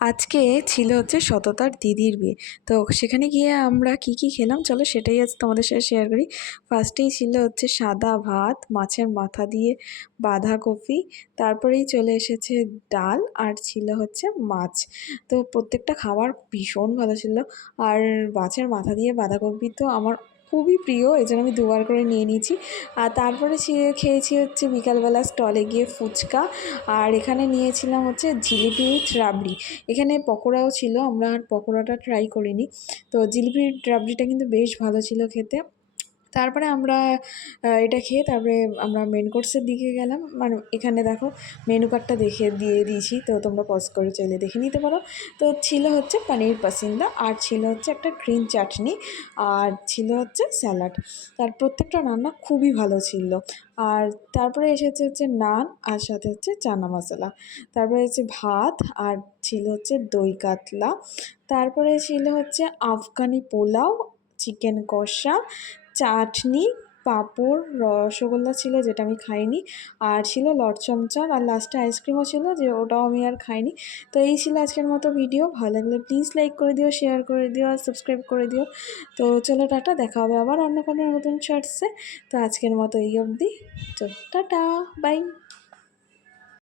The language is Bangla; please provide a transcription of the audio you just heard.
আজকে ছিল হচ্ছে সততার দিদির বিয়ে। তো সেখানে গিয়ে আমরা কি কি খেলাম চলো সেটাই আজ তোমাদের সাথে শেয়ার করি। ফার্স্টেই ছিল হচ্ছে সাদা ভাত, মাছের মাথা দিয়ে বাঁধাকপি, তারপরেই চলে এসেছে ডাল, আর ছিল হচ্ছে মাছ। তো প্রত্যেকটা খাবার ভীষণ ভালো ছিল। আর মাছের মাথা দিয়ে বাঁধাকপি তো আমার খুবই প্রিয়, এই জন্য আমি দুবার করে নিয়ে নিয়েছি। আর তারপরে খেয়েছি হচ্ছে বিকালবেলা স্টলে গিয়ে ফুচকা। আর এখানে নিয়েছিলাম হচ্ছে জিলিপি উইথ রাবড়ি। এখানে পকোড়াও ছিল, আমরা আর পকোড়াটা ট্রাই করিনি। তো জিলিপির রাবড়িটা কিন্তু বেশ ভালো ছিল খেতে। তারপরে আমরা এটা খেয়ে তারপরে আমরা মেন কোর্সের দিকে গেলাম। মানে এখানে দেখো মেনু কার্ডটা দেখে দিয়ে দিয়েছি, তো তোমরা পজ করে চাইলে দেখে নিতে পারো। তো ছিল হচ্ছে পনির পাসিন্দা, আর ছিল হচ্ছে একটা গ্রিন চাটনি, আর ছিল হচ্ছে স্যালাড। তার প্রত্যেকটা রান্না খুবই ভালো ছিল। আর তারপরে এসেছে হচ্ছে নান, আর সাথে হচ্ছে চানা মশলা। তারপরে হচ্ছে ভাত, আর ছিল হচ্ছে দই কাতলা। তারপরে ছিল হচ্ছে আফগানি পোলাও, চিকেন কষা, চাটনি, পাঁপড়, রসগোল্লা ছিল যেটা আমি খাইনি, আর ছিল লট চমচম, আর লাস্টে আইসক্রিমও ছিল যে ওটাও আমি আর খাইনি। তো এই ছিল আজকের মতো ভিডিও। ভালো লাগলে প্লিজ লাইক করে দিও, শেয়ার করে দিও, আর সাবস্ক্রাইব করে দিও। তো চলো টাটা, দেখা হবে আবার অন্য কোনো নতুন শর্টসে। তো আজকের মতো এই অবধি। তো টাটা, বাই।